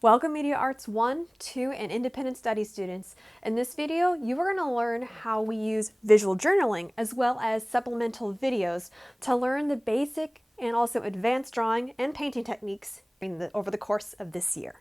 Welcome Media Arts 1, 2, and Independent Study students. In this video, you are going to learn how we use visual journaling as well as supplemental videos to learn the basic and also advanced drawing and painting techniques over the course of this year.